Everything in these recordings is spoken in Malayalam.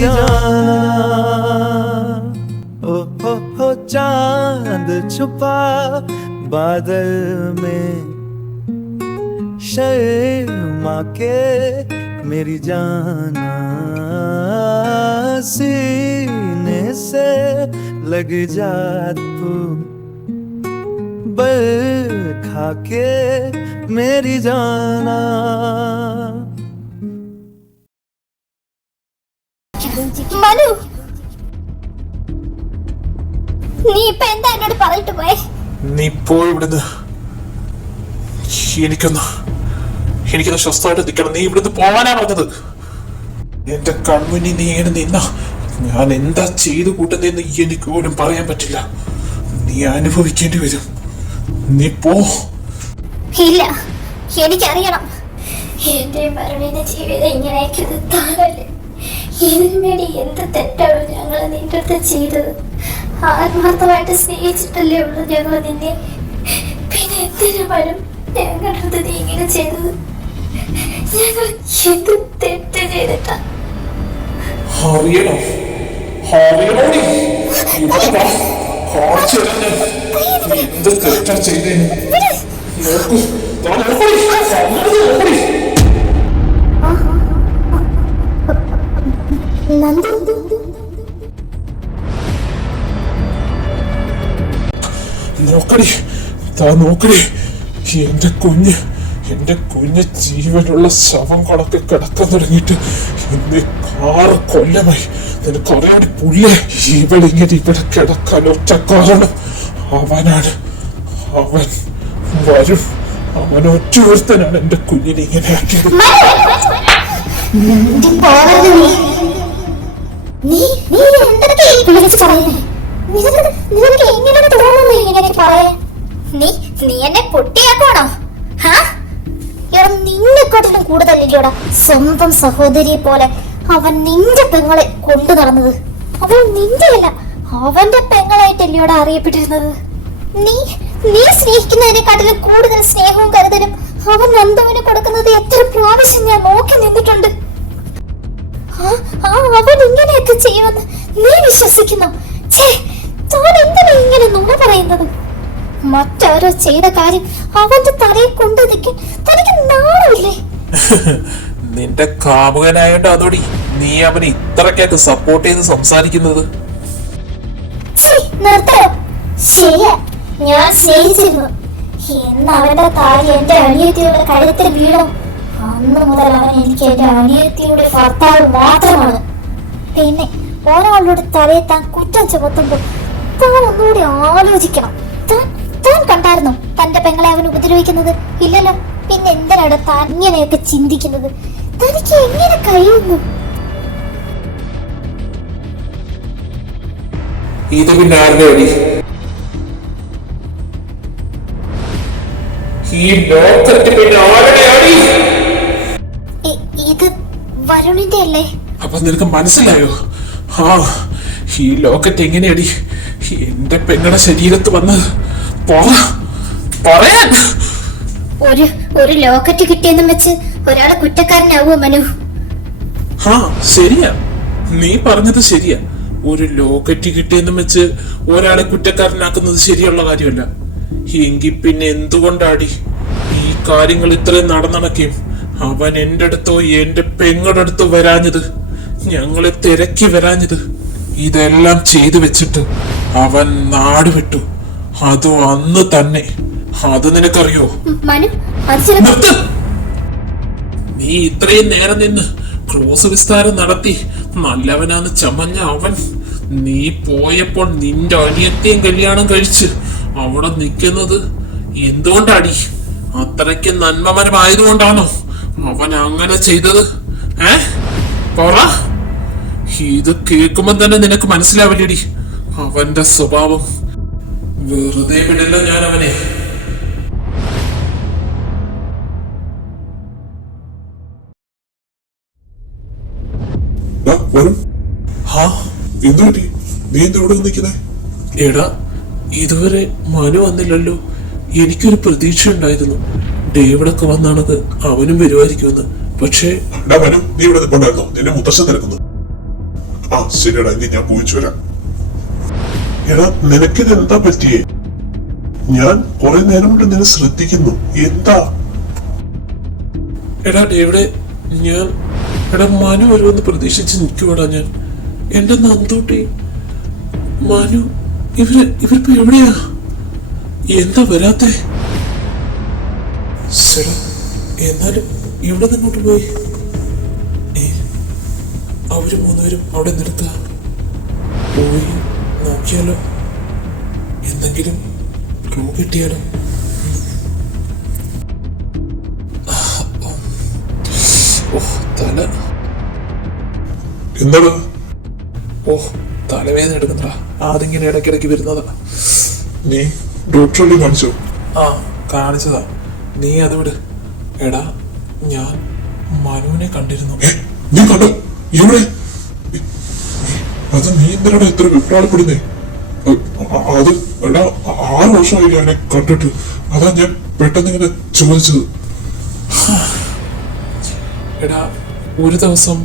जान हो चांद छुपा बादल में शर्मा के मेरी जाना सीने से लग जा तू बल खा के मेरी जाना. മനു, നീ ഇപ്പൊ എന്താ എന്നോട് പറഞ്ഞിട്ട് പോയേ? നീ പോയി ഇവിടുന്ന്. എനിക്കൊന്ന് സ്വസ്ഥമായിട്ട് നിൽക്കണം. നീ ഇവിടുന്ന് പോവാനാ പറഞ്ഞത്. എന്റെ കൺമുന്നിൽ നീ ഇങ്ങനെ നിന്ന ഞാൻ എന്താ ചെയ്തു കൂട്ടുന്നതെന്ന് എനിക്ക് പോലും പറയാൻ പറ്റില്ല. നീ അനുഭവിക്കേണ്ടി വരും. നീ പോ. ഇല്ല, എനിക്കറിയണം. എന്റെ മരണ ജീവിതം ഇങ്ങനെയൊക്കെ താനല്ലേ. ഇതിനു വേണ്ടി എന്ത് തെറ്റാണ് ഞങ്ങൾ നിന്റെ അടുത്ത് ചെയ്തത്? ആത്മാർത്ഥമായിട്ട് സ്നേഹിച്ചിട്ടല്ലേ ഉള്ളൂ ഞങ്ങൾ നിന്നെ. പിന്നെ എന്തിനു വരും ഞങ്ങളുടെ അടുത്ത് നീ ഇങ്ങനെ ചെയ്തത്? ഞങ്ങൾ എന്ത് തെറ്റ് ചെയ്തിട്ടാ? നോക്കടി, എന്റെ കുഞ്ഞ് ജീവനുള്ള ശവം കണക്ക് കിടക്കാൻ തുടങ്ങിയിട്ട് ഇന്ന് 6 കൊല്ലമായി. നിനക്കറിയാടി പുല്ലേ, ഇവളിങ്ങനെ ഇവിടെ കിടക്കാൻ ഒറ്റ കാരണം അവനാണ്. അവൻ വരും. അവൻ ഒറ്റൊരുത്തനാണ് എന്റെ കുഞ്ഞിനെ ഇങ്ങനെ ആക്കിയത്. നീ എന്നെ പൊട്ടിയാക്കണോ? നിന്നെക്കാട്ടിലും കൂടുതലല്ലോടാ സ്വന്തം സഹോദരിയെ പോലെ അവൻ നിന്റെ പെങ്ങളെ കൊണ്ടു നടന്നത്. അവൻ നിന്റെ അല്ല, അവന്റെ പെങ്ങളായിട്ടല്ലോടാ അറിയപ്പെട്ടിരുന്നത്. നീ സ്നേഹിക്കുന്നതിനെക്കാട്ടിലും കൂടുതൽ സ്നേഹവും കരുതലും അവൻ നന്ദുവിന് കൊടുക്കുന്നത് എത്ര പ്രാവശ്യം ഞാൻ നോക്കി നിന്നിട്ടുണ്ട്. അവൻ ഇങ്ങനെയൊക്കെ ചെയ്യുമെന്ന് നീ വിശ്വസിക്കുന്നു? താൻ എന്തിനാ ഇങ്ങനെ നുണ പറയുന്നത്? മറ്റാരോ ചെയ്ത കാര്യം അവന്റെ തലയിൽ കൊണ്ടു നിൽക്കാൻ തനിക്ക് നാണമില്ലേ? നിന്റെ കാമുകനായോണ്ട് അതോടി നീ അവനെ ഇത്രക്കൊക്കെ സപ്പോർട്ട് ചെയ്ത് സംസാരിക്കുന്നത്? ശരിയാ, ഞാൻ സ്നേഹിച്ചിരുന്നു. എന്ന് അവന്റെ താലി എന്റെ അനിയത്തിയുടെ കഴുത്തിൽ വീണു അന്ന് മുതൽ അവൻ എനിക്ക് എന്റെ അനിയത്തിയുടെ ഭർത്താവ് മാത്രമാണ്. പിന്നെ ഒരാളുടെ തലയെ താൻ കുറ്റം ചുമത്തുമ്പോൾ താൻ ഒന്നുകൂടി ആലോചിക്കണം. താൻ കണ്ടായിരുന്നോ തന്റെ പെങ്ങളെ അവൻ ഉപദ്രവിക്കുന്നത്? ഇല്ലല്ലോ. പിന്നെ എന്തിനാണ് താൻ ഇങ്ങനെയൊക്കെ ചിന്തിക്കുന്നത്? തനിക്ക് എങ്ങനെ കഴിയുന്നു? ഇത് പിന്നെ ആരുടെ അടി? ഇത് വരുണിന്റെ അല്ലേ? അപ്പൊ നിനക്ക് മനസ്സിലായോ? ഈ ലോക്കറ്റ് എങ്ങനെയടി എന്റെ പെങ്ങളുടെ ശരീരത്ത് വന്നത്? ഒരു ലോക്കറ്റ് കിട്ടിയെന്നും വെച്ച് ഒരാളെ കുറ്റക്കാരനാവോ മനു? ശരിയാ, നീ പറഞ്ഞത് ശരിയാ. ഒരു ലോക്കറ്റ് കിട്ടിയെന്നും വെച്ച് ഒരാളെ കുറ്റക്കാരനാക്കുന്നത് ശരിയുള്ള കാര്യമല്ല. എങ്കിൽ പിന്നെ എന്തുകൊണ്ടാടി ഈ കാര്യങ്ങൾ ഇത്രയും നടന്നണക്കുകയും അവൻ എന്റെ അടുത്തോ എന്റെ പെങ്ങളുടെ അടുത്തോ വരാഞ്ഞത്, ഞങ്ങളെ തിരക്കി വരാഞ്ഞത്? ഇതെല്ലാം ചെയ്തു വെച്ചിട്ട് അവൻ നാട് വിട്ടു. അതോ അന്ന് തന്നെ. അത് നിനക്കറിയോ? നീ ഇത്രയും നേരം നിന്ന് ക്രോസ് വിസ്താരം നടത്തി നല്ലവനാന്ന് ചമഞ്ഞ അവൻ നീ പോയപ്പോൾ നിന്റെ അനിയത്തെയും കല്യാണം കഴിച്ച് അവിടെ നിൽക്കുന്നത് എന്തുകൊണ്ടാടി? അത്രയ്ക്ക് നന്മപരമായതുകൊണ്ടാണോ അവൻ അങ്ങനെ ചെയ്തത്? പറ. ഇത് കേൾക്കുമ്പോ തന്നെ നിനക്ക് മനസ്സിലാവില്ലടി അവന്റെ സ്വഭാവം. വെറുതെ വിടില്ല ഞാൻ അവനെ. എടാ, ഇതുവരെ മനു വന്നില്ലല്ലോ. എനിക്കൊരു പ്രതീക്ഷ ഉണ്ടായിരുന്നു ഡേവിഡൊക്കെ വന്നാണത് അവനും വരുമായിരിക്കുമെന്ന്. പക്ഷേ ആ ശരിയടാ, എങ്കിൽ ഞാൻ പോയിച്ചു വരാം. എടാ, നിനക്കിത് എന്താ പറ്റിയേ? ഞാൻ കുറെ നേരം കൊണ്ട് നിന്നെ ശ്രദ്ധിക്കുന്നു. എന്താ? എടാ ഡേവിടെ, ഞാൻ എടാ മനു വരുമെന്ന് പ്രതീക്ഷിച്ച് നിൽക്കുവാടാ ഞാൻ. എന്റെ നന്ദൂട്ടി, മനു, ഇവരിപ്പോ എവിടെയാ? എന്താ വരാത്തെ? ശരി, എന്നാലും ഇവിടെ നിന്നോട്ട് പോയി. അവര് മൂന്നുപേരും അവിടെ നിർത്തുക. പോയി നോക്കിയാലോ, എന്തെങ്കിലും ക്ലൂ കിട്ടിയാലോ? തല എന്താടാ? തലവേദന എടുക്കുന്നതാ. അതിങ്ങനെ ഇടയ്ക്കിടയ്ക്ക് വരുന്നതാ. നീ ഡോക്ടറെ കാണിച്ചോ? ആ, കാണിച്ചതാ. നീ അത് വിട്. എടാ, ഞാൻ മനുവിനെ കണ്ടിരുന്നു. നീ കണ്ടോ? എവിടെ? അത് നീ എന്തിനാണ് ഇത്ര വിപ്രാളപ്പെടുന്നേ? അത് എടാ, 6 വർഷമായി ഞാനെ കണ്ടിട്ട്. അതാ ഞാൻ പെട്ടെന്ന് ഇങ്ങനെ ചോദിച്ചത്. എടാ, ഒരു ദിവസം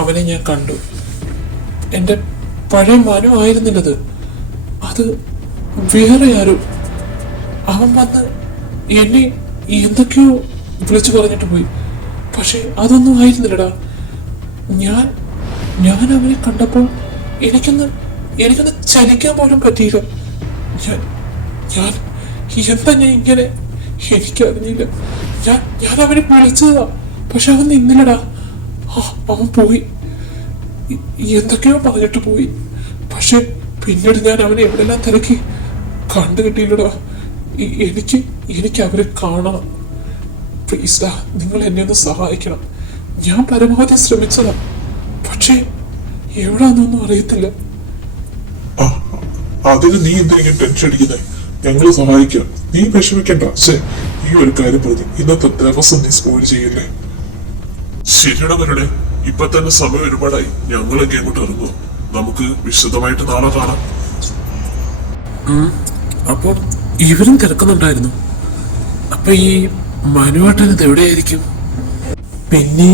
അവനെ ഞാൻ കണ്ടു. എന്റെ പഴയ മനു ആയിരുന്നില്ലത്. അത് വേറെ ആരും. അവൻ വന്ന് എന്നെ എന്തൊക്കെയോ വിളിച്ചു പറഞ്ഞിട്ട് പോയി. പക്ഷെ അതൊന്നും ആയിരുന്നില്ലടാ. ഞാൻ അവനെ കണ്ടപ്പോൾ എനിക്കൊന്ന് ചലിക്കാൻ പോലും പറ്റിയില്ല. ഞാൻ എന്താ ഞാൻ ഇങ്ങനെ? എനിക്കറിഞ്ഞില്ല. ഞാൻ അവനെ വിളിച്ചതാ. പക്ഷെ അവൻ നിന്നില്ലടാ. അവൻ പോയി. എന്തൊക്കെയോ പറഞ്ഞിട്ട് പോയി. പക്ഷെ പിന്നീട് ഞാൻ അവനെ എവിടെല്ലാം തിരക്കി, കണ്ടു കിട്ടിയില്ലടാ. എനിക്ക് അവരെ കാണണം. പ്ലീസ്ഡാ, നിങ്ങൾ എന്നെ ഒന്ന് സഹായിക്കണം. ഞാൻ പരമാവധി ശ്രമിച്ചതാ. പക്ഷേ എവിടാന്നൊന്നും അറിയത്തില്ല. അതിന് നീ എന്തെങ്കിലും ടെൻഷൻ അടിക്കുന്നേ? ഞങ്ങള് സഹായിക്കാം. നീ വിഷമിക്കണ്ട. ഈ ഒരു കാര്യം പ്രതി ഇന്നത്തെ ദിവസം നീ സ്പോയിൽ ചെയ്യല്ലേ? ശരിയുടെ വരുടെ, ഇപ്പൊ തന്നെ സമയം ഒരുപാടായി. ഞങ്ങളൊക്കെ അങ്ങോട്ട് ഇറങ്ങും. നമുക്ക് വിശദമായിട്ട് നാളെ കാണാം. അപ്പോൾ ഇവരും തിരക്കുന്നുണ്ടായിരുന്നു. അപ്പൊ ഈ മനുവാട്ടൻ ഇത് എവിടെയായിരിക്കും? പിന്നെ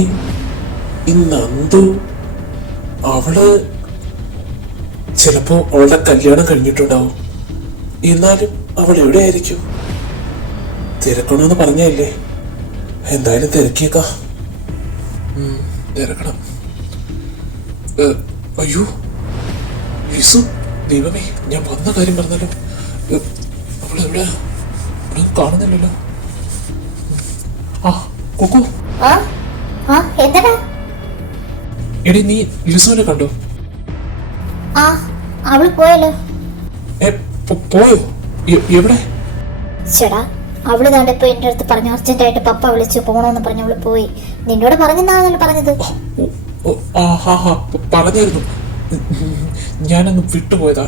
ഈ നന്ദു, അവള് ചിലപ്പോ അവളുടെ കല്യാണം കഴിഞ്ഞിട്ടുണ്ടാവും. എന്നാലും അവൾ എവിടെയായിരിക്കും? തിരക്കണമെന്ന് പറഞ്ഞല്ലേ? എന്തായാലും തിരക്കിയേക്കാം. തിരക്കണം. അയ്യോ ലിസു, ദൈവമേ, ഞാൻ വന്ന കാര്യം പറഞ്ഞല്ലോ. അവളെവിടെ? കാണുന്നില്ലല്ലോ. കൊക്കോ, എടി, നീ ലിസുവിനെ കണ്ടോ? അവള് പോയല്ലോ. പോയോ? എവിടെ? ചേടാ, അവള് കണ്ടപ്പോ എന്റെ അടുത്ത് പറഞ്ഞു, അർജന്റായിട്ട് പപ്പ വിളിച്ചു പോണോന്ന് പറഞ്ഞു. അവള് പോയി. നിന്നോട് പറഞ്ഞെന്നാണല്ലോ പറഞ്ഞത്. പറഞ്ഞായിരുന്നു. ഞാനൊന്ന് വിട്ടുപോയതാ.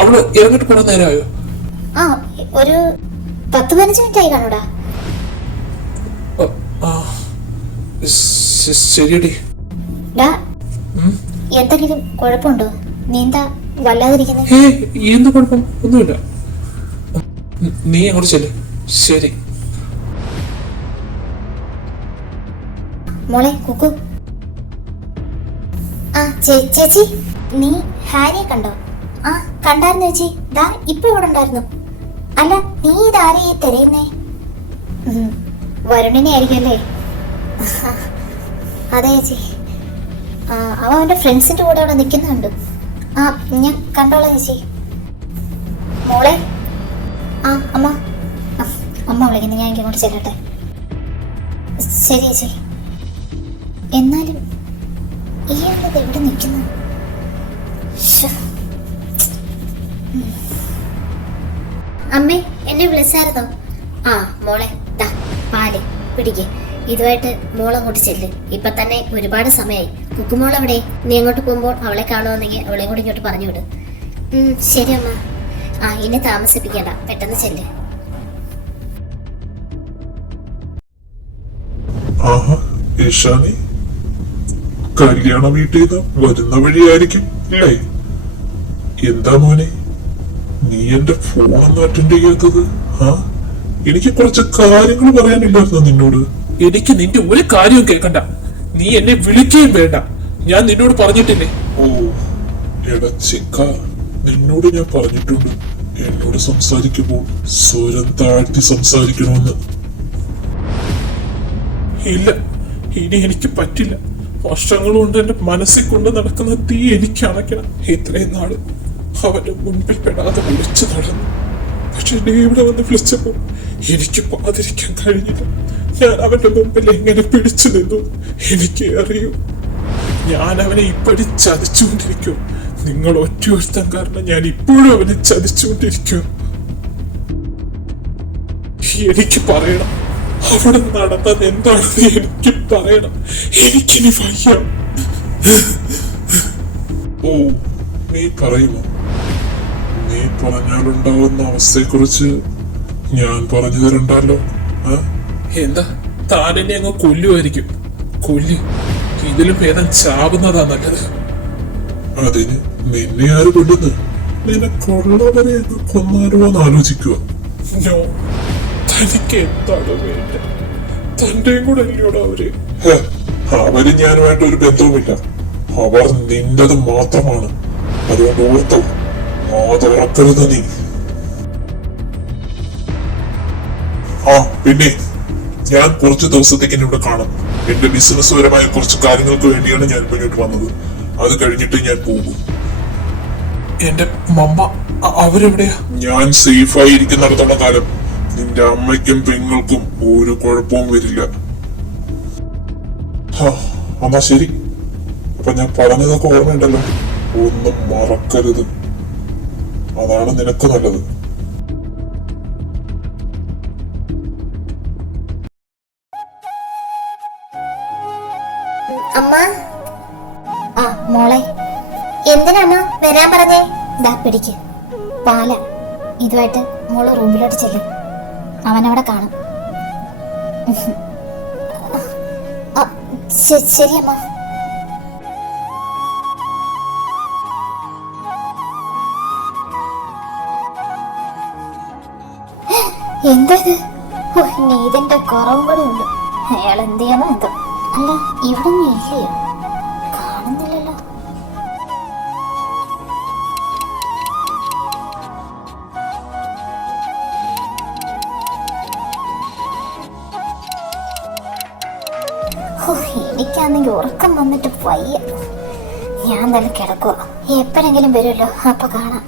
അവള് ഇറങ്ങിട്ട് കുറെ നേരമായോ? ഒരു 10-15 മിനിറ്റ് ആയി കാണൂടാ. ശരിയടി. എന്തെങ്കിലും കുഴപ്പമുണ്ടോ? നീ എന്താ വല്ലാതിരിക്കുന്നത്? എന്ത് കുഴപ്പം? ഒന്നുമില്ല. നീ അങ്ങോട്ട് ചെല്ല്. ശരി. മോളെ കുക്കു. ചേച്ചി, നീ ഹാരിയെ കണ്ടോ? കണ്ടായിരുന്നു ചേച്ചി. ദാ ഇപ്പൊ ഇവിടെ ഉണ്ടായിരുന്നു. അല്ല, നീ ഇതാരെയെ തിരയുന്നേ? വരുണിനെ ആയിരിക്കും അല്ലേ? അതെ ചേച്ചി. അവൻ അവന്റെ ഫ്രണ്ട്സിന്റെ കൂടെ അവിടെ നിൽക്കുന്നുണ്ട്. ഞാൻ കണ്ടോളാം ചേച്ചി. മോളെ. അമ്മ വിളിക്കുന്നു. ഞാൻ ഇങ്ങോട്ട് ചെല്ലട്ടെ. ശരി ചേച്ചി. എന്നാലും ഈ ആളത് എവിടെ നിൽക്കുന്നു? അമ്മേ, എന്നെ വിളിച്ചായിരുന്നോ? മോളെ, ദാ പാല് പിടിക്ക്. ഇതുമായിട്ട് മോളങ്ങോട്ട് ചെല്ല്. ഇപ്പൊ തന്നെ ഒരുപാട് സമയമായി. കുക്കുമോൾ എവിടെ? നീ അങ്ങോട്ട് പോകുമ്പോൾ അവളെ കാണുമെന്നെങ്കിൽ അവളെയും കൂടി ഇങ്ങോട്ട് പറഞ്ഞു വിട്. ശരി അമ്മ. ഇനി താമസിപ്പിക്കണ്ട, പെട്ടെന്ന് ചെല്ല്. ഈശാനി, കല്യാണ വീട്ടിൽ നിന്ന് വരുന്ന വഴിയായിരിക്കും അല്ലേ? എന്താ മോനെ, നീ എന്റെ ഫോണൊന്നും അറ്റൻഡ് ചെയ്യാത്തത്? എനിക്ക് കുറച്ച് കാര്യങ്ങൾ പറയാനില്ലായിരുന്നു നിന്നോട്. എനിക്ക് നിന്റെ ഒരു കാര്യവും കേൾക്കണ്ട. നീ എന്നെ വിളിക്കുകയും വേണ്ട. ഞാൻ നിന്നോട് പറഞ്ഞിട്ടില്ലേ? ഓ എടാ ചിക്ക, നിന്നോട് ഞാൻ പറഞ്ഞിട്ടുണ്ട് എന്നോട് സംസാരിക്കുമ്പോൾ സ്വരം താഴ്ത്തി സംസാരിക്കണമെന്ന്. ഇല്ല, ഇനി എനിക്ക് പറ്റില്ല. വർഷങ്ങൾ കൊണ്ട് എന്റെ മനസ്സിൽ കൊണ്ട് നടക്കുന്ന തീ എനിക്ക് അണയ്ക്കണം. ഇത്രയും നാള് അവന്റെ മുൻപിൽ പെടാതെ വിളിച്ചു നടന്നു. പക്ഷെ നീ ഇവിടെ വന്ന് വിളിച്ചപ്പോ എനിക്ക് പാതിരിക്കാൻ കഴിഞ്ഞില്ല. ഞാൻ അവന്റെ മുമ്പിൽ എങ്ങനെ പിടിച്ചു നിന്നു എനിക്ക് അറിയൂ. ഞാൻ അവനെ ഇപ്പടി ചതിച്ചുകൊണ്ടിരിക്കും. നിങ്ങൾ ഒറ്റയൊരുത്തം കാരണം ഞാൻ ഇപ്പോഴും അവനെ ചതിച്ചുകൊണ്ടിരിക്കും. എനിക്ക് പറയണം, അവിടെ നടന്നത് എന്താണെന്ന് എനിക്ക് പറയണം. എനിക്കിനി വയ്യ. ഓ നീ പറയുമോ? നീ പറഞ്ഞാലുണ്ടാവുന്ന അവസ്ഥയെക്കുറിച്ച് ഞാൻ പറഞ്ഞു തരണ്ടല്ലോ. എന്താ, താൻ എന്നെ അങ്ങ് കൊല്ലുമായിരിക്കും. കൊല്ലി, ഇതിലും ഭേദം ചാവുന്നതാ നല്ലത്. അതിന് നിന്നെ ആര് കൊല്ലുന്നു? നിനക്കുള്ളവരെ കൊന്നാലോ എന്ന് ആലോചിക്കുക. നോ, തനിക്ക് എന്താണ് വേണ്ട? തന്റെയും കൂടെ അല്ലയോടാ അവര്. അവര് ഞാനുമായിട്ട് ഒരു ബന്ധവുമില്ല. അവർ നിന്റത് മാത്രമാണ്. അതുകൊണ്ട് ഓർത്തോ, തുറക്കരുത് നീ. പിന്നെ ഞാൻ കുറച്ച് ദിവസത്തേക്ക് ഇവിടെ കാണും. എന്റെ ബിസിനസ് പരമായ കുറച്ച് കാര്യങ്ങൾക്ക് വേണ്ടിയാണ് ഞാൻ ഇങ്ങോട്ട് വന്നത്. അത് കഴിഞ്ഞിട്ട് ഞാൻ പോകും. എന്റെ മമ്മ അവരെവിടെയാ? ഞാൻ സേഫായി ഇരിക്കുന്നിടത്തോളം കാലം നിന്റെ അമ്മയ്ക്കും പെങ്ങൾക്കും ഒരു കുഴപ്പവും വരില്ല. എന്നാ ശരി. അപ്പൊ ഞാൻ പറഞ്ഞതൊക്കെ ഓർമ്മയുണ്ടല്ലോ, ഒന്നും മറക്കരുത്. അതാണ് നിനക്ക് നല്ലത്. അമ്മ, ആ മോളെ, എന്തിനാ അമ്മ വരാൻ പറഞ്ഞേ? ദാ പിടിക്ക് പാല. ഇതുമായിട്ട് മോള് റൂമിലോട്ട് ചെല്ലും. അവനവിടെ കാണും. ശരി അമ്മ. എന്താ ഇത്? നീതിന്റെ കുറവും കൂടെ ഉണ്ട്. അയാൾ എന്ത് ചെയ്യണോ എന്തോ. അല്ല, ഇവിടെ ഒന്നും ഇല്ലയോ? കാണുന്നില്ലല്ലോ. എനിക്കാണെങ്കിൽ ഉറക്കം വന്നിട്ട് വയ്യ. ഞാൻ നല്ല കിടക്കുക. എപ്പോഴെങ്കിലും വരുമല്ലോ, അപ്പൊ കാണാം.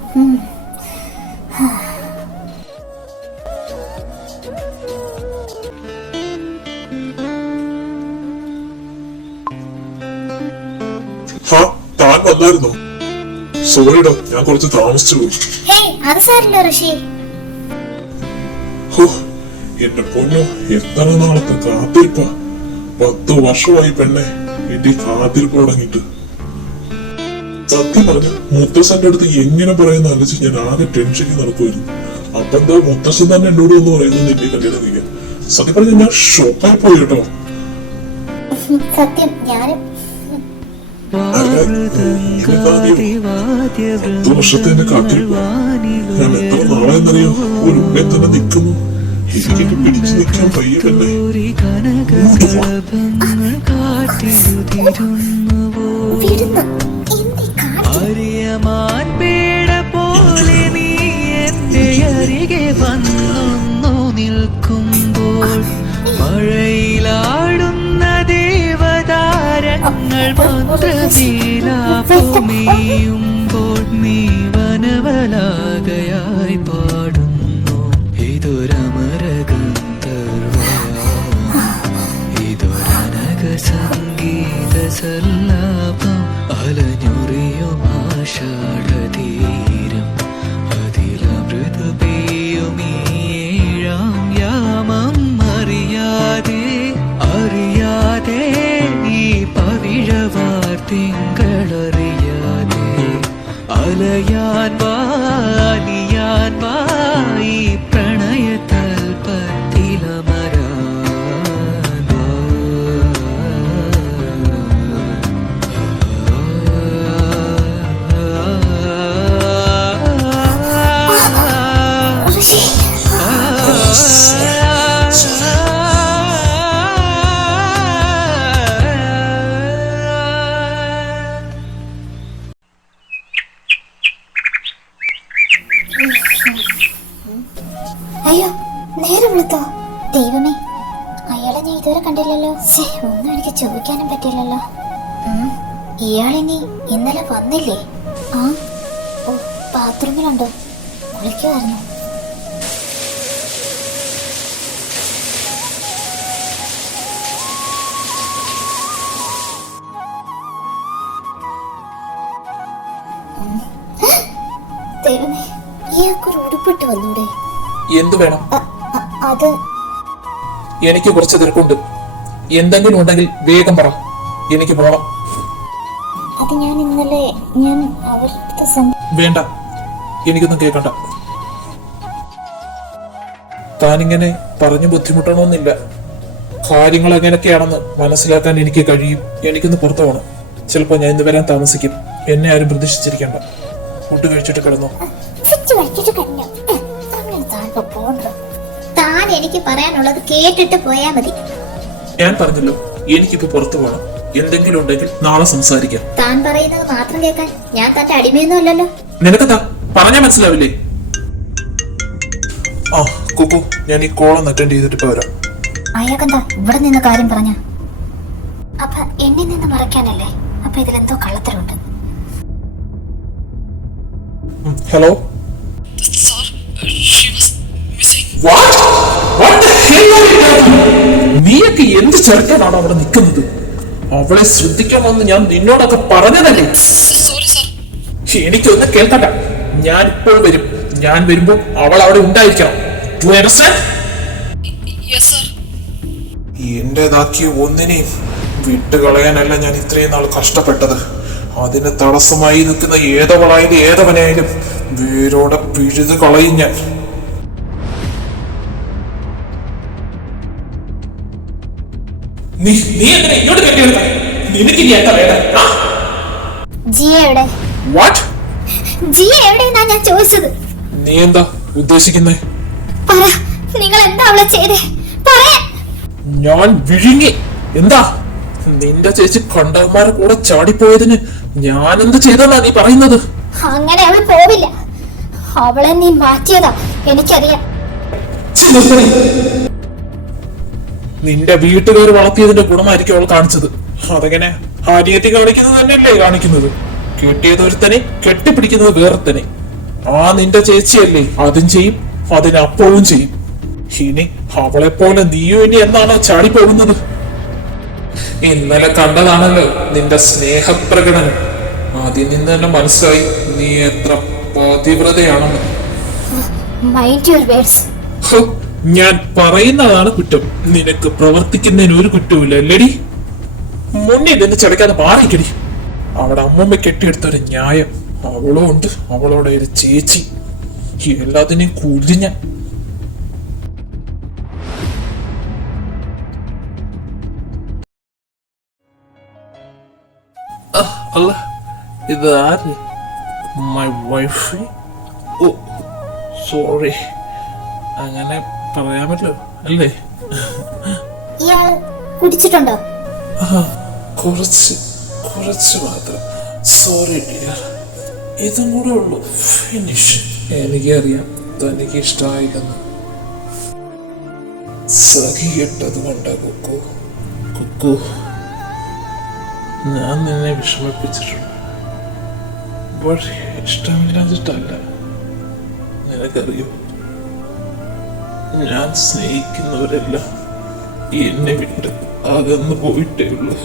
താൻ വന്നായിരുന്നോ? സോറിടാ, ഞാൻ കുറച്ച് താമസിച്ചു പോയി. അത് സാരില്ല ഋഷി. എന്റെ പൊന്നോ, എത്ര നാളത്തെ കാത്തിരിപ്പ. 10 വർഷമായി പെണ്ണെ എന്റെ കാത്തിരിപ്പ് തുടങ്ങിയിട്ട്. സത്യം പറഞ്ഞ മുത്തശ്ശന്റെ അടുത്ത് എങ്ങനെ പറയുന്ന ആലോചിച്ച് ഞാൻ ആകെ ടെൻഷനിൽ നടക്കുമായിരുന്നു. അപ്പൊ എന്താ മുത്തശ്ശൻ തന്നെ എന്നോട് ഒന്ന് പറയുന്നത് നിന്റെ കല്യാണം കഴിക്കാൻ. സത്യം പറഞ്ഞ ഞാൻ ഷോക്കായി പോയി കേട്ടോ. സത്യം, ഞാനും 10 വർഷത്തെ എന്റെ കാത്തിരിപ്പ്. ഞാൻ എത്ര നാളെന്നറിയോ ഒരു ഉള്ളിൽ തന്നെ നിൽക്കുന്നു. എനിക്ക് പിടിച്ചു നിൽക്കാൻ പയ്യല്ലേ. നിൽക്കുമ്പോൾ മഴയിലാടുന്ന ദേവതാരങ്ങൾ മന്ത്രമേലാപുമേയുമ്പോൾ നീ വനവലാകയായി പാടുന്നു. ഇതൊരനക സംഗീത സല്ലാപം അലഞ്ഞുറിയും ആഷാഢതീരം അതിലമൃത പെയ്യുമീഴാം യാമം അറിയാതെ ഈ പവിഴവാർ തിങ്കളറിയാതെ അലയാൻ വാ ഈ പ്രണയതൽപത്തിലമരാൻ അയ്യോ, നേരെ വിളിത്തോ? ദൈവമേ, അയാളെ ഞാൻ ഇതുവരെ കണ്ടില്ലല്ലോ. ഒന്നും എനിക്ക് ചോദിക്കാനും പറ്റില്ലല്ലോ. ഇയാളിനി ഇന്നലെ വന്നില്ലേ? ആ, ഓ, ബാത്റൂമിലുണ്ടോ? വിളിക്കുമായിരുന്നു. ദൈവമേ, ഇയാൾക്കൊരു ഉടുപ്പിട്ട് വന്നൂടെ? എന്തു വേണം? അത് എനിക്ക് കുറച്ച് തിരക്കുണ്ട്. എന്തെങ്കിലും ഉണ്ടെങ്കിൽ വേഗം പറ, എനിക്ക് പോണം. അത് ഞാൻ ഇന്നലെ അവരുടെ വേണ്ട, എനിക്കൊന്നും കേൾക്കണ്ട. താനിങ്ങനെ പറഞ്ഞു ബുദ്ധിമുട്ടണമെന്നില്ല. കാര്യങ്ങൾ എങ്ങനെയൊക്കെയാണെന്ന് മനസ്സിലാക്കാൻ എനിക്ക് കഴിയും. എനിക്കൊന്ന് പുറത്തു പോകണം. ചിലപ്പോൾ ഞാൻ ഇന്ന് വരാൻ താമസിക്കും. എന്നെ ആരും പ്രതീക്ഷിച്ചിരിക്കണ്ട. ഫുഡ് കഴിച്ചിട്ട് കിടന്നു. താൻ എനിക്ക് പറയാനുള്ളത് കേട്ടിട്ട് പോയാ മതി. ഞാൻ പറഞ്ഞല്ലോ, എനിക്കിപ്പോ പുറത്തു പോകണം. എന്തെങ്കിലും ഉണ്ടെങ്കിൽ നാളെ സംസാരിക്കാം. താൻ പറയുന്നത് മാത്രം കേൾക്കാൻ ഞാൻ തന്റെ അടിമയൊന്നും അല്ലല്ലോ. നിനക്കെന്താ പറഞ്ഞാ മനസ്സിലാവില്ലേ? ആ കുക്കു, ഞാൻ ഈ കോളൊന്ന് അറ്റൻഡ് ചെയ്തിട്ട് പോരാം. അയാൾക്കെന്താ ഇവിടെ നിന്ന് കാര്യം പറഞ്ഞ? അപ്പൊ എന്നെ നിന്ന് മറയ്ക്കാനല്ലേ? അപ്പൊ ഇതിലെന്തോ കള്ളത്തരമുണ്ട്. ഹലോ, നീയൊക്കെ എന്ത് ചെറുക്കനാണ് അവിടെ നിൽക്കുന്നത്? അവളെ ശ്രദ്ധിക്കണമെന്ന് ഞാൻ നിന്നോടൊക്കെ പറഞ്ഞതല്ലേ? എനിക്കൊന്ന് കേൾക്കണ്ട. ഞാൻ ഇപ്പോൾ വരും. ഞാൻ വരുമ്പോ അവൾ അവിടെ ഉണ്ടായിരിക്കണം. എന്റേതാക്കിയ ഒന്നിനെയും വിട്ടുകളയാനല്ല ഞാൻ ഇത്രയും നാൾ കഷ്ടപ്പെട്ടത്. അതിന് തടസ്സമായി നിൽക്കുന്ന ഏതവളായാലും ഏതവനായാലും വേരോടെ പിഴുതു കളയും ഞാൻ. നീ എങ്ങനെ ഇങ്ങോട്ട് കെട്ടിയെടുത്ത? നിനക്ക് ഇനി എന്താ വേണ്ട? ഞാൻ ചോദിച്ചത്. നീ എന്താ ഉദ്ദേശിക്കുന്നേ? നിങ്ങൾ എന്താ അവളെ ചെയ്തേ? ഞാൻ വിഴുങ്ങി. എന്താ നിന്റെ ചേച്ചി കണ്ടവന്മാരെ കൂടെ ചാടിപ്പോയതിന് ഞാൻ എന്ത് ചെയ്തെന്നാ നീ പറയുന്നത്? അങ്ങനെ അവൾ പോവില്ല. അവളെ നീ മാറ്റിയതാ, എനിക്കറിയാം. നിന്റെ വീട്ടുകാർ വളർത്തിയതിന്റെ ഗുണമായിരിക്കും അവൾ കാണിച്ചത്. അതെങ്ങനെ അനിയത്തി കാണിക്കുന്നത് തന്നെയല്ലേ കാണിക്കുന്നത്? കെട്ടിയത് ഒരുത്തനെ, കെട്ടിപ്പിടിക്കുന്നത് വേറെത്തനെ. ആ നിന്റെ ചേച്ചിയല്ലേ അതും ചെയ്യും, അതിനപ്പുറവും ചെയ്യും. ഇനി അവളെ പോലെ നീയും ഇനി എന്നാണ് ചാടിപ്പോകുന്നത്? ഇന്നലെ കണ്ടതാണല്ലോ നിന്റെ സ്നേഹപ്രകടനം. അതിൽ നിന്ന് തന്നെ മനസ്സിലായി നീ എത്ര പതിവ്രതയാണെന്ന്. ഞാൻ പറയുന്നതാണ് കുറ്റം. നിനക്ക് പ്രവർത്തിക്കുന്നതിന് ഒരു കുറ്റവുമില്ല അല്ലേടി? മുന്നിൽ നിന്ന് ചടക്കാതെ മാറിക്കടി. അവിടെ അമ്മമ്മ കെട്ടിയെടുത്തൊരു ന്യായം അവളും ഉണ്ട്, അവളോടെ ഒരു ചേച്ചി. എല്ലാത്തിനെയും കുലിഞ്ഞ അല്ല, ഇത് ആര്? My wife? ഓ സോറി, അങ്ങനെ പറയാമല്ലോ അല്ലേ? ഇയാൾ കുടിച്ചിട്ടുണ്ടോ? കുറച്ച് മാത്രം. സോറി ഡിയർ, ഇതും കൂടെ ഉള്ളു. ഫിനിഷ്. എനിക്കറിയാം തനിക്ക് ഇഷ്ടമായിരുന്നു. സഖി കെട്ടത് കൊണ്ടാ കുക്കു. കുക്കു, ഞാൻ നിന്നെ വിഷമിപ്പിച്ചിട്ടുണ്ട്. പക്ഷേ ഇഷ്ടമില്ലാതിട്ടല്ല. നിനക്കറിയോ, ഞാൻ സ്നേഹിക്കുന്നവരെല്ലാം എന്നെ വിട്ട് അകന്നു പോയിട്ടേ ഉള്ളൂ.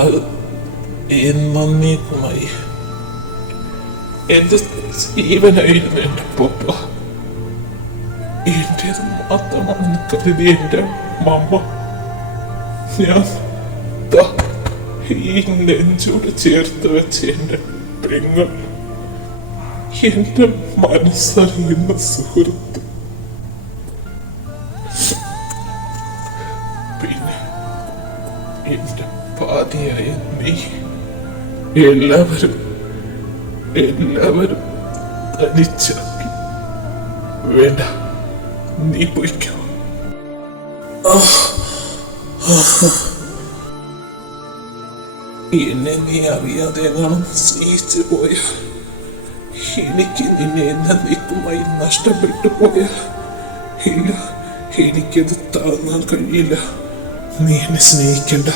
അത് എന്നേക്കുമായി. എന്റെ ജീവനായിരുന്നു എന്റെ പപ്പ. എന്റേത് മാത്രമാണെന്ന് കരുതി എന്റെ മമ്മ ഞാൻ ഈ നെഞ്ചോട് ചേർത്ത് വെച്ച എന്റെ പെങ്ങൾ, എന്റെ മനസ്സറിയുന്ന സുഹൃത്ത്, പിന്നെ എന്റെ പാതിയായ നീ. എല്ലാവരും തനിച്ചാക്കി. വേണ്ട, നീ പോയിക്കോ. എന്നെ നീ അറിയാതെ കാണും സ്നേഹിച്ചു പോയ എനിക്ക് നിന്നെ എന്നേക്കുമായി നഷ്ടപ്പെട്ടു പോയ ഇല്ല, എനിക്കത് താങ്ങാൻ കഴിയില്ല. നീ എന്നെ സ്നേഹിക്കണ്ട,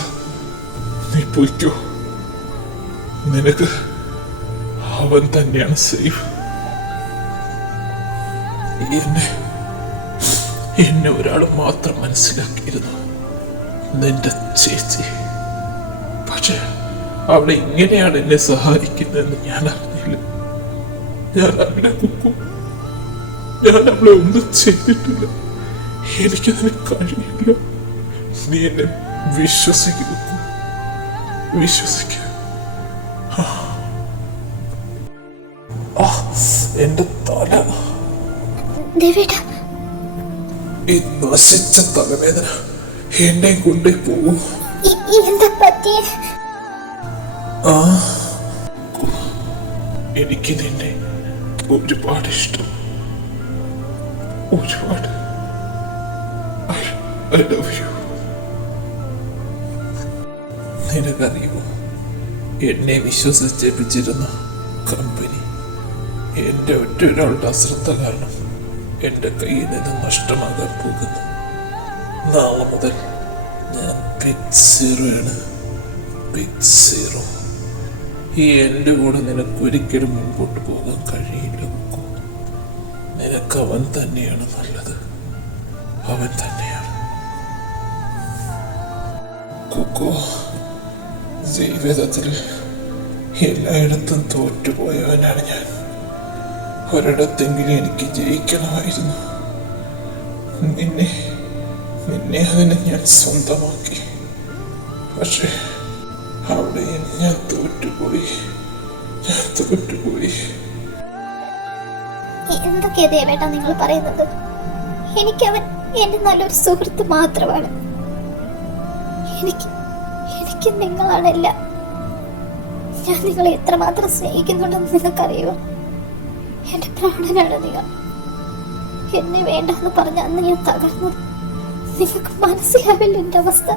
നീ പോയിക്കോ. നിനക്ക് അവൻ തന്നെയാണ് സേഫ്. എന്നെ ഒരാൾ മാത്രം മനസ്സിലാക്കിയിരുന്നു, നിന്റെ ചേച്ചി. പക്ഷെ അവളെ ഇങ്ങനെയാണ് എന്നെ സഹായിക്കുന്നതെന്ന് ഞാൻ അറിഞ്ഞില്ല. ഞാൻ അവളെ ഒന്നും ചെയ്തിട്ടില്ല. എനിക്കതിന് കഴിയില്ല. നീ എന്നെ വിശ്വസിക്കുന്നു, വിശ്വസിക്കുക. എന്റെ തല, ഈ നശിച്ച തലവേദന എന്നെ കൊണ്ടേ പോകും. എനിക്ക് നിന്നെ ഒരുപാട് ഇഷ്ടം, ഒരുപാട്. I love you. നിനക്കറിയോ, എന്നെ വിശ്വസിച്ചേപ്പിച്ചിരുന്ന കമ്പനി എന്റെ ഒറ്റൊരാളുടെ അശ്രദ്ധ കാരണം എന്റെ കയ്യിൽ നിന്ന് നഷ്ടമാകാൻ പോകുന്നു. നാളെ മുതൽ ഞാൻ ബിഗ് സീറോയാണ്, ബിഗ് സീറോ. ഈ എന്റെ കൂടെ നിനക്കൊരിക്കലും മുൻപോട്ട് പോകാൻ കഴിയില്ല. നിനക്ക് അവൻ തന്നെയാണ് നല്ലത്, അവൻ തന്നെയാണ്. കുക്കോ, ജീവിതത്തിൽ എല്ലായിടത്തും തോറ്റുപോയവനാണ് ഞാൻ. ഒരിടത്തെങ്കിലും എനിക്ക് ജയിക്കണമായിരുന്നു. നിന്നെ അതിനെ ഞാൻ സ്വന്തമാക്കി. പക്ഷെ അവിടെ ഞാൻ തോറ്റുപോയി. എന്തൊക്കെയാ ദേവേട്ടാ നിങ്ങൾ പറയുന്നത്? എനിക്കവൻ എന്റെ നല്ലൊരു സുഹൃത്ത് മാത്രമാണ്. എനിക്ക് നിങ്ങളാണല്ല. ഞാൻ നിങ്ങളെ എത്രമാത്രം സ്നേഹിക്കുന്നുണ്ടെന്ന് നിങ്ങൾക്കറിയുമോ? എന്റെ പ്രാണനാണ് നിങ്ങൾ. എന്നെ വേണ്ടെന്ന് പറഞ്ഞ അന്ന് ഞാൻ തകർന്നത്. നിങ്ങൾക്ക് മനസ്സിലാവില്ല എന്റെ അവസ്ഥ.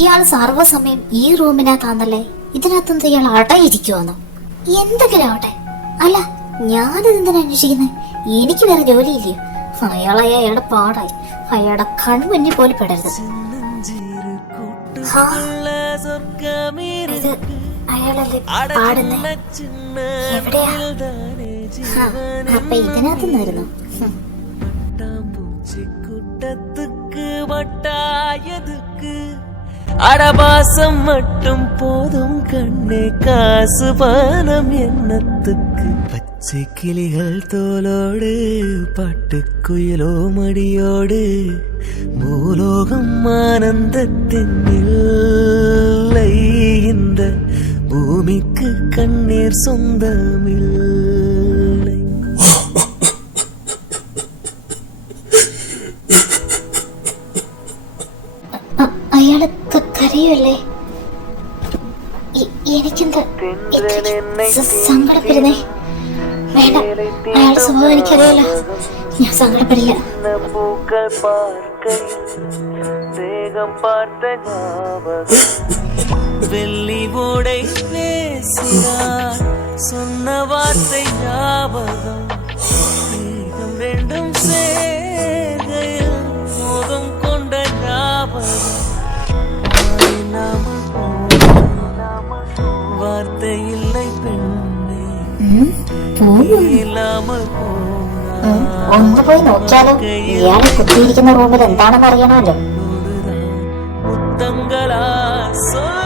ഇയാൾ സർവ്വസമയം ഈ റൂമിനകത്താന്നല്ലേ? ഇതിനകത്തെന്ത് ഇയാൾ അടയിരിക്കുവാന്നോ? എന്തെങ്കിലും ആവട്ടെ. അല്ല, ഞാനിത് എന്തിനാ അന്വേഷിക്കുന്നത്? എനിക്ക് വേറെ ജോലിയില്ലയോ? അയാളുടെ പാടായി. അയാളുടെ കൺമുന്നിൽ പോലും പെടരുത്. ഇത് അയാളല്ലേ പാടുന്നേ? എവിടെയാ? അപ്പൊ ഇതിനകത്തുനിന്നായിരുന്നു. அடபாசம் மட்டும் போதும் கண்ணே, காசு பணம் என்னத்துக்கு? பச்சை கிளிகள் தோலோடு பாட்டுக்குயிலோ மடியோடு பூலோகம் ஆனந்தத்தின் இல்லை. இந்த பூமிக்கு கண்ணீர் சொந்தமில்லை. അയാള് കരയല്ലേ? എനിക്കെന്താ സങ്കടപ്പെടുന്നേ? വേണ്ട, അയാളുടെ സ്വഭാവം എനിക്കറിയാലോ. ഞാൻ സങ്കടപ്പെടില്ല. வெள்ளி ஓடை பேசினார், சொன்ன வார்த்தை ஞாபகம். ரெண்டும் சேர்கையில் மோகம் கொண்ட ஞாபகம். வார்த்தை இல்லை பெண்ணே, இல்லாமல் ഒന്ന് പോയി നോക്കിയാലോ? ഇയാളെ കുത്തിയിരിക്കുന്ന റൂമിൽ എന്താണെന്ന് അറിയണമല്ലോ. முத்தங்களா சொல்